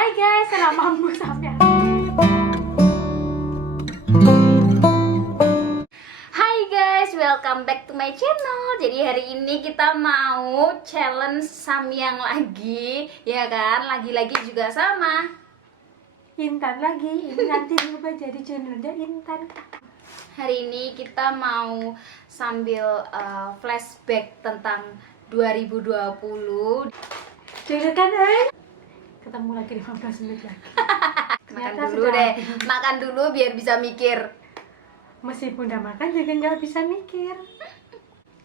Hai guys, selamat sampai. Hai guys, welcome back to my channel. Jadi hari ini kita mau challenge Samyang lagi, ya kan? Lagi-lagi juga sama Intan lagi, ini nanti berubah jadi channelnya Intan. Hari ini kita mau sambil flashback tentang 2020. Jadi kan ketemu lagi 15 menit lagi. Makan Ternyata dulu sudah deh, habis. makan dulu biar bisa mikir. Meskipun udah makan juga nggak bisa mikir.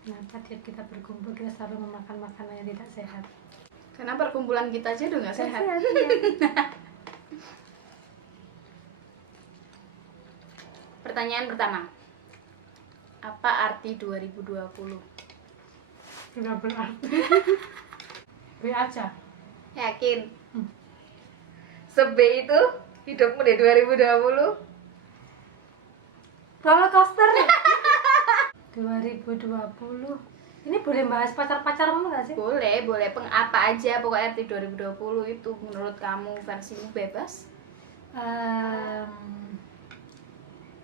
Kenapa tiap kita berkumpul kita selalu memakan makanan yang tidak sehat? Karena perkumpulan kita aja udah gak sehat. Ya. Pertanyaan pertama, apa arti 2020? Nggak berarti. Be aja. Yakin? Sebe itu hidupmu di 2020? Roller coaster. 2020. Ini boleh bahas pacar-pacarmu nggak sih? Boleh, boleh. Apa aja pokoknya arti 2020 itu menurut kamu versimu bebas?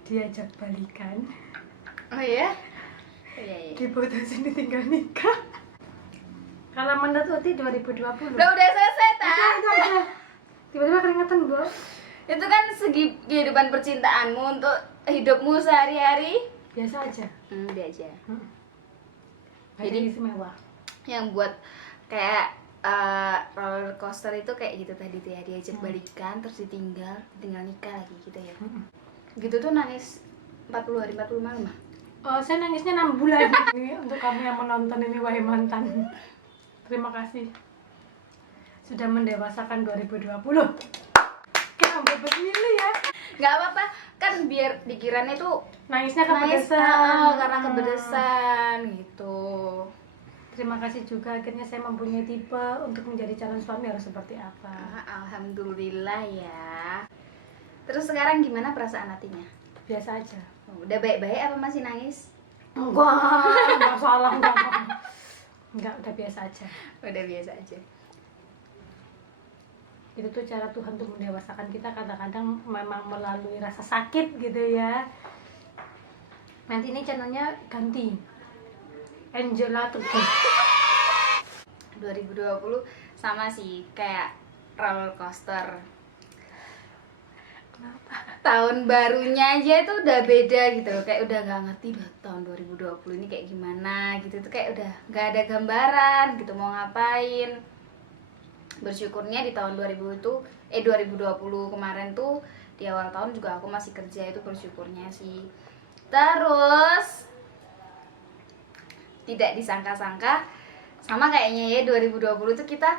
Diajak balikan, Oh iya? Iya, iya. diputusin ditinggal nikah. Kalau menurut Uti 2020. Udah selesai tak? Udah. Tiba-tiba keringetan, Bu. Itu kan segi kehidupan percintaanmu untuk hidupmu sehari-hari. Biasa aja. Dia aja. Jadi istimewa. Yang buat kayak roller coaster itu kayak gitu tadi tuh ya, diajak balikan terus ditinggal nikah lagi gitu ya. Gitu tuh nangis 40 hari 40 malam mah. Oh, saya nangisnya 6 bulan. Ini untuk kamu yang menonton ini, wahai mantan. Terima kasih sudah mendewasakan 2020. Kita bebas milih ya. Nggak apa-apa kan, biar dikiranya tuh Nangisnya nangis kepedesan. karena kepedesan gitu. Terima kasih juga akhirnya saya mempunyai tipe untuk menjadi calon suami harus seperti apa. Alhamdulillah ya. Terus sekarang gimana perasaan hatinya? Biasa aja. Udah baik-baik apa masih nangis? Enggak salah, enggak, udah biasa aja. Udah biasa aja. Itu tuh cara Tuhan untuk mendewasakan kita, kadang-kadang memang melalui rasa sakit gitu ya. Nanti ini channelnya ganti, Angela Tugu. 2020 sama sih kayak roller coaster. Kenapa? Tahun barunya aja itu udah beda gitu, kayak udah nggak ngerti udah tahun 2020 ini kayak gimana gitu, tuh kayak udah nggak ada gambaran gitu mau ngapain. Bersyukurnya di tahun 2020 kemarin tuh di awal tahun juga aku masih kerja, itu bersyukurnya sih. Terus tidak disangka-sangka sama kayaknya ya, 2020 tuh kita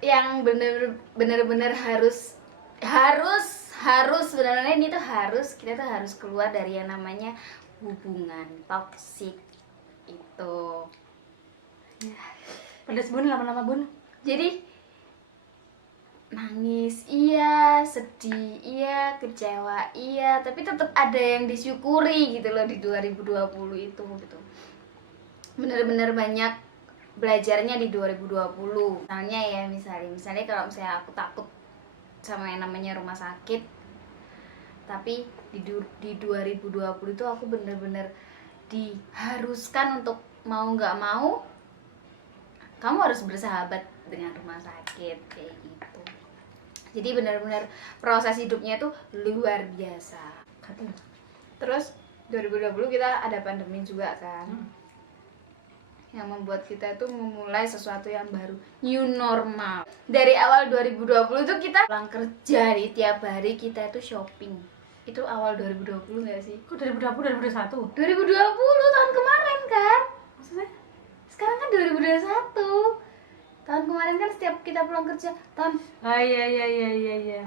yang bener-bener harus benar-benar ini tuh kita tuh harus keluar dari yang namanya hubungan toksik itu. Pedes bun, lama-lama bun. Jadi nangis iya, sedih iya, kecewa iya, tapi tetap ada yang disyukuri gitu loh di 2020 itu gitu. Bener-bener banyak belajarnya di 2020. Misalnya kalau misalnya aku takut sama yang namanya rumah sakit, tapi di 2020 itu aku bener-bener diharuskan untuk mau nggak mau kamu harus bersahabat dengan rumah sakit kayak gitu. Jadi benar-benar proses hidupnya tuh luar biasa. Terus 2020 kita ada pandemi juga kan, yang membuat kita itu memulai sesuatu yang baru, new normal. Dari awal 2020 itu kita pulang kerja nih, tiap hari kita itu shopping. Itu awal 2020 nggak sih? Kok 2020, 2021? 2020 tahun kemarin kan? Maksudnya? Sekarang kan 2021. Tahun kemarin kan setiap kita pulang kerja, tahun Iya.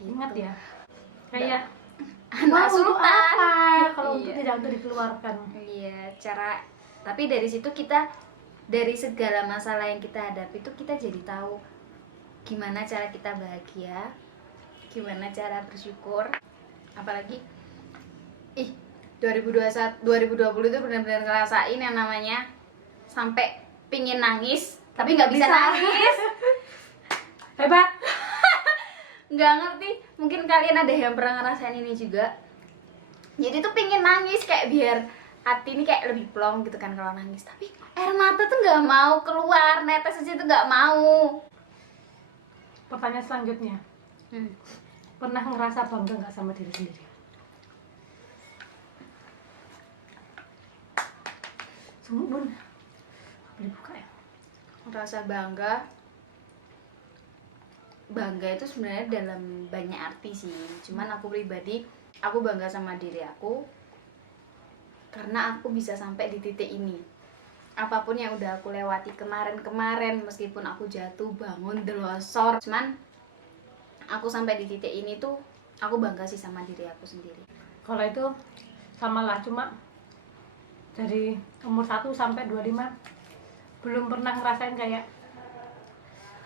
Ingat ya? Kayak anak untuk sultan. apa kalau untuk Iya. tidak untuk dikeluarkan. Iya, tapi dari situ kita, dari segala masalah yang kita hadapi itu kita jadi tahu gimana cara kita bahagia, gimana cara bersyukur. Apalagi 2020 itu benar-benar ngerasain yang namanya sampai pingin nangis tapi nggak bisa nangis. Hebat. nggak ngerti, mungkin kalian ada yang pernah ngerasain ini juga. Jadi tuh pingin nangis kayak biar hati ini kayak lebih plong gitu kan kalau nangis, tapi air mata tuh nggak mau keluar, netes aja tuh nggak mau. Pertanyaan selanjutnya, pernah ngerasa bangga nggak sama diri sendiri? Sungguh bun, boleh buka ya? Rasa bangga itu sebenarnya dalam banyak arti sih, cuman aku pribadi aku bangga sama diri aku karena aku bisa sampai di titik ini. Apapun yang udah aku lewati kemarin, meskipun aku jatuh bangun delosor, cuman aku sampai di titik ini tuh aku bangga sih sama diri aku sendiri. Kalau itu sama lah, cuma dari umur 1 sampai 25 belum pernah ngerasain kayak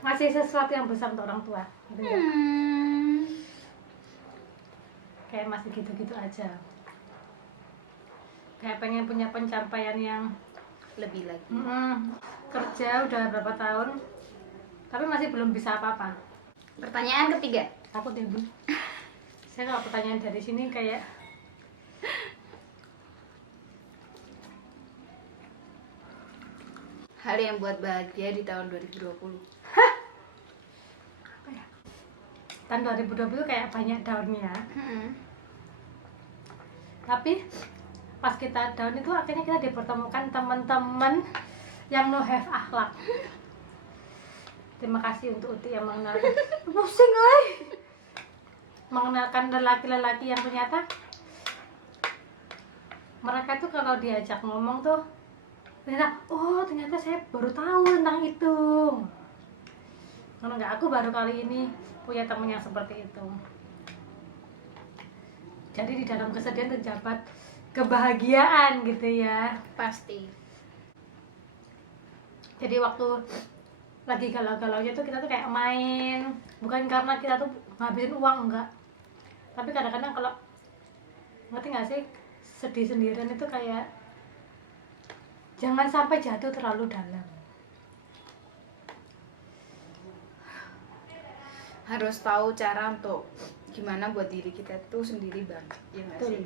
ngasih sesuatu yang besar untuk orang tua gitu ya. Kayak masih gitu-gitu aja, kayak pengen punya pencapaian yang Lebih lagi. Kerja udah berapa tahun tapi masih belum bisa apa-apa. Pertanyaan ketiga. Takut ya bun, saya kalau pertanyaan dari sini kayak Hal yang buat bahagia di tahun 2020. apa ya, tahun 2020 kayak banyak daunnya, tapi pas kita down itu akhirnya kita dipertemukan teman-teman yang no have akhlak. Terima kasih untuk Uti yang mengenalkan pusing mengenalkan lelaki-lelaki yang ternyata mereka tuh kalau diajak ngomong tuh ternyata saya baru tahu tentang itu. Kalau nggak, aku baru kali ini punya temen yang seperti itu. Jadi di dalam kesedihan terdapat kebahagiaan gitu ya. Pasti. Jadi waktu lagi galau-galaunya tuh kita tuh kayak main, bukan karena kita tuh ngabisin uang, enggak, tapi kadang-kadang kalau ngerti nggak sih, sedih sendirian itu kayak jangan sampai jatuh terlalu dalam. Harus tahu cara untuk gimana buat diri kita tuh sendiri bang, ya nggak sih?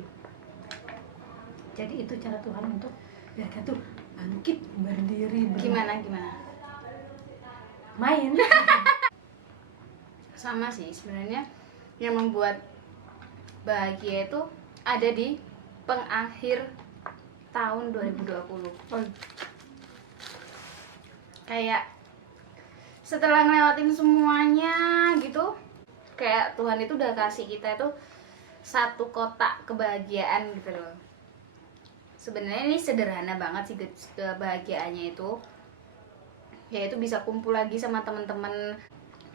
Jadi itu cara Tuhan untuk biar kita tuh bangkit, berdiri, Gimana? main. Sama sih sebenarnya, yang membuat bahagia itu ada di pengakhir tahun 2020. Kayak setelah ngelewatin semuanya gitu, kayak Tuhan itu udah kasih kita itu satu kotak kebahagiaan gitu loh. Sebenarnya ini sederhana banget sih kebahagiaannya itu, yaitu bisa kumpul lagi sama teman-teman.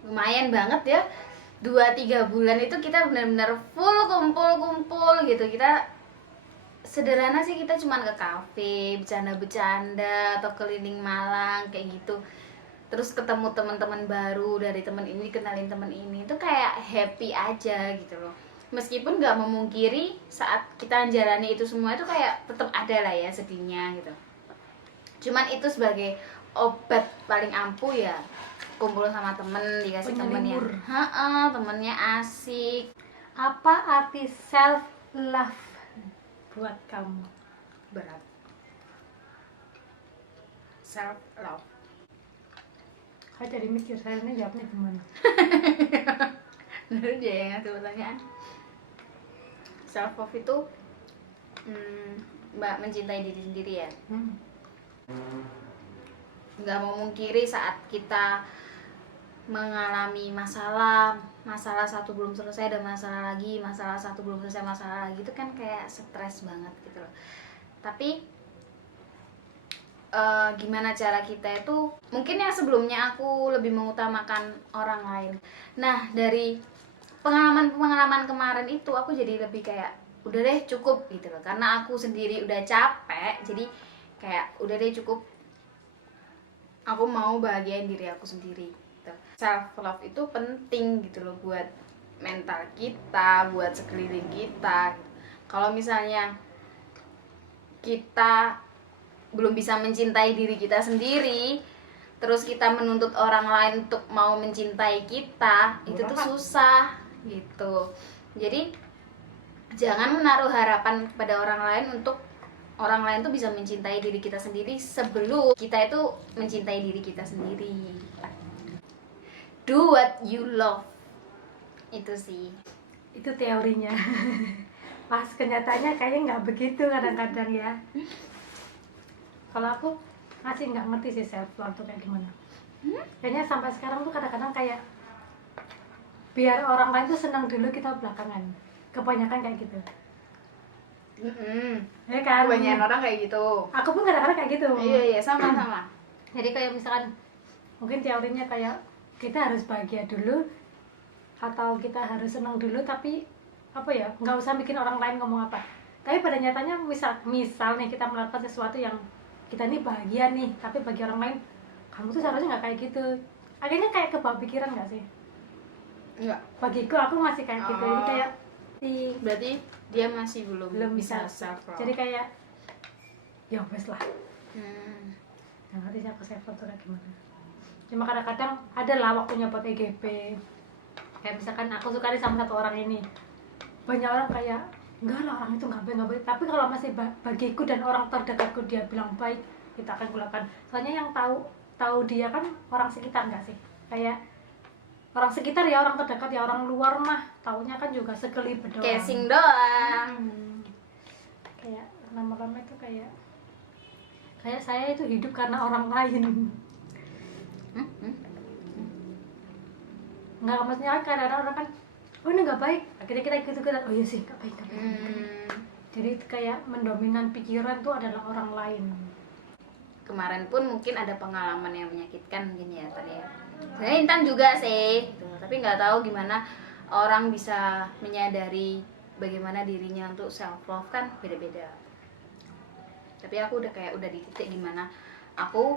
Lumayan banget ya, 2-3 bulan itu kita benar-benar full kumpul gitu. Kita sederhana sih, kita cuman ke kafe, bercanda-bercanda atau keliling Malang kayak gitu. Terus ketemu teman-teman baru, dari teman ini kenalin teman ini, itu kayak happy aja gitu loh. Meskipun nggak memungkiri saat kita menjalani itu semua itu kayak tetap ada lah ya sedihnya gitu. Cuman itu sebagai obat paling ampuh ya, kumpul sama temen, dikasih temennya, temennya asik. Apa arti self love buat kamu? Berat. Self love. Saya jadi mikir, saya ini jawabnya gimana? Bener dia yang ngasih pertanyaan. Self love itu Mbak mencintai diri sendiri ya. Nggak mau mungkiri saat kita mengalami masalah satu belum selesai dan masalah satu belum selesai, masalah lagi itu kan kayak stres banget gitu loh. Tapi gimana cara kita itu, mungkin yang sebelumnya aku lebih mengutamakan orang lain. Nah dari pengalaman kemarin itu aku jadi lebih kayak udah deh cukup gitu loh, karena aku sendiri udah capek. Jadi kayak udah deh cukup, aku mau bahagiain diri aku sendiri gitu. Self love itu penting gitu loh buat mental kita, buat sekeliling kita. Kalau misalnya kita belum bisa mencintai diri kita sendiri, terus kita menuntut orang lain untuk mau mencintai kita, itu tuh susah gitu. Jadi jangan menaruh harapan kepada orang lain untuk orang lain tuh bisa mencintai diri kita sendiri sebelum kita itu mencintai diri kita sendiri. Do what you love. Itu sih. Itu teorinya. Pas kenyataannya kayaknya nggak begitu kadang-kadang ya. Kalau aku masih nggak ngerti sih self love tuh kayak gimana. Kayaknya sampai sekarang tuh kadang-kadang kayak biar orang lain tuh senang dulu, kita belakangan. Kebanyakan kayak gitu. Ya kan? Kebanyakan orang kayak gitu. Aku pun kadang-kadang kayak gitu. Iya sama. Jadi kayak misalkan mungkin teorinya kayak kita harus bahagia dulu atau kita harus senang dulu, tapi apa ya, nggak usah bikin orang lain ngomong apa. Tapi pada nyatanya misal nih kita melakukan sesuatu yang kita nih bahagia nih, tapi bagi orang lain kamu tuh seharusnya nggak kayak gitu. Akhirnya kayak kebawa pikiran nggak sih? Enggak. Bagiku aku masih kayak gitu. Jadi kayak Berarti dia masih belum bisa self love. Jadi kayak ya wes lah. Hmm. Nah, ngerti sih aku self love tuh kayak gimana. Cuma kadang-kadang ada lah waktunya buat EGP. Kayak misalkan aku suka nih sama satu orang ini, banyak orang kayak enggak lah orang itu nggak baik. Tapi kalau masih bagiku dan orang terdekatku dia bilang baik, kita akan kulakan. Soalnya yang tahu dia kan orang sekitar nggak sih? Kayak orang sekitar ya, orang terdekat ya, orang luar mah taunya kan juga sekelibet doang. Casing doang. Kayak lama-lama itu kayak saya itu hidup karena orang lain. Nggak, maksudnya kan kadang-kadang orang kan oh ini nggak baik, akhirnya kita gitu-gitu, oh iya sih nggak baik. Jadi kayak mendominan pikiran tuh adalah orang lain. Kemarin pun mungkin ada pengalaman yang menyakitkan mungkin ya tadi ya. Sebenarnya Intan juga sih gitu. Tapi nggak tahu gimana orang bisa menyadari bagaimana dirinya untuk self love, kan beda-beda. Tapi aku udah di titik dimana aku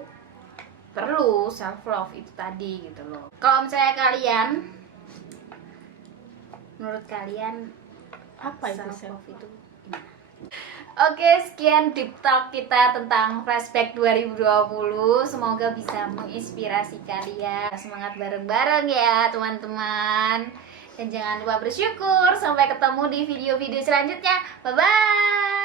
perlu self love itu tadi gitu loh. Kalau misalnya kalian, menurut kalian Apa itu self self love itu gimana? Oke, sekian deep talk kita tentang flashback 2020. Semoga bisa menginspirasi kalian. Semangat bareng-bareng ya teman-teman. Dan jangan lupa bersyukur. Sampai ketemu di video-video selanjutnya. Bye-bye.